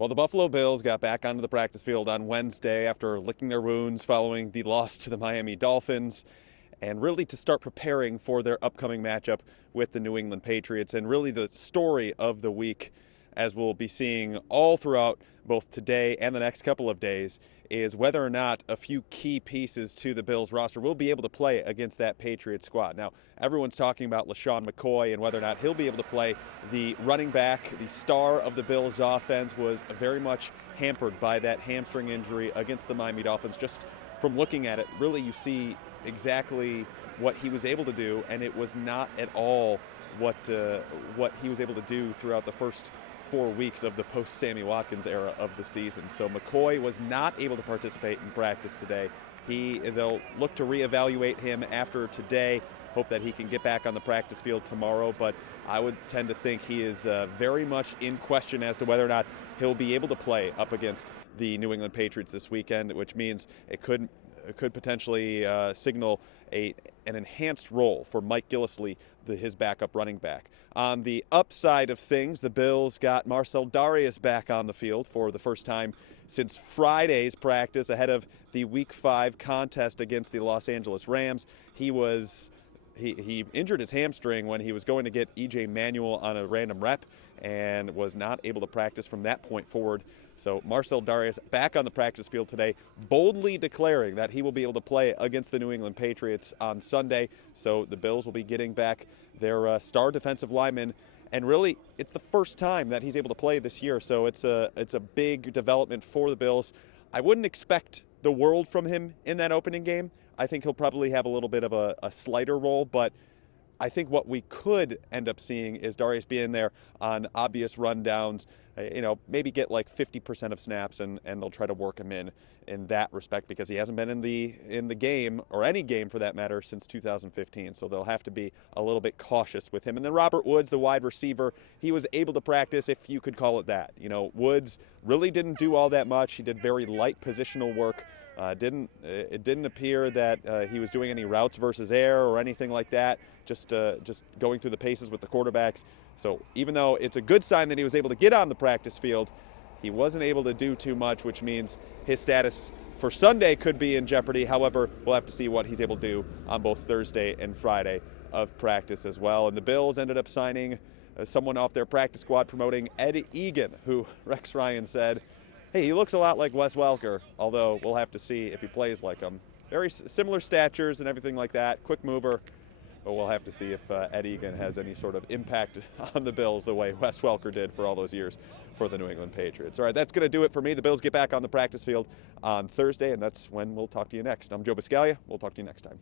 Well, the Buffalo Bills got back onto the practice field on Wednesday after licking their wounds following the loss to the Miami Dolphins, and really to start preparing for their upcoming matchup with the New England Patriots. And really the story of the week, as we'll be seeing all throughout both today and the next couple of days, is whether or not a few key pieces to the Bills roster will be able to play against that Patriots squad. Now, everyone's talking about LeSean McCoy and whether or not he'll be able to play. The running back, the star of the Bills offense, was very much hampered by that hamstring injury against the Miami Dolphins. Just from looking at it, really you see exactly what he was able to do, and it was not at all what he was able to do throughout the first 4 weeks of the post-Sammy Watkins era of the season. So McCoy was not able to participate in practice today. They'll look to reevaluate him after today, hope that he can get back on the practice field tomorrow, but I would tend to think he is very much in question as to whether or not he'll be able to play up against the New England Patriots this weekend, which means it could potentially signal an enhanced role for Mike Gillislee, his backup running back. On the upside of things, the Bills got Marcell Dareus back on the field for the first time since Friday's practice ahead of the Week 5 contest against the Los Angeles Rams. He injured his hamstring when he was going to get E.J. Manuel on a random rep and was not able to practice from that point forward. So Marcell Dareus back on the practice field today, boldly declaring that he will be able to play against the New England Patriots on Sunday. So the Bills will be getting back their star defensive lineman, and really it's the first time that he's able to play this year. So it's a big development for the Bills. I wouldn't expect the world from him in that opening game. I think he'll probably have a little bit of a slighter role, but I think what we could end up seeing is Dareus being there on obvious rundowns, maybe get like 50% of snaps, and they'll try to work him in that respect because he hasn't been in the game, or any game for that matter, since 2015. So they'll have to be a little bit cautious with him. And then Robert Woods, the wide receiver, he was able to practice, if you could call it that. Woods really didn't do all that much. He did very light positional work. It didn't appear that he was doing any routes versus air or anything like that, just going through the paces with the quarterbacks. So even though it's a good sign that he was able to get on the practice field, he wasn't able to do too much, which means his status for Sunday could be in jeopardy. However, we'll have to see what he's able to do on both Thursday and Friday of practice as well. And the Bills ended up signing someone off their practice squad, promoting Ed Egan, who Rex Ryan said, hey, he looks a lot like Wes Welker, although we'll have to see if he plays like him. Very similar statures and everything like that, quick mover, but we'll have to see if Ed Egan has any sort of impact on the Bills the way Wes Welker did for all those years for the New England Patriots. All right, that's going to do it for me. The Bills get back on the practice field on Thursday, and that's when we'll talk to you next. I'm Joe Buscaglia. We'll talk to you next time.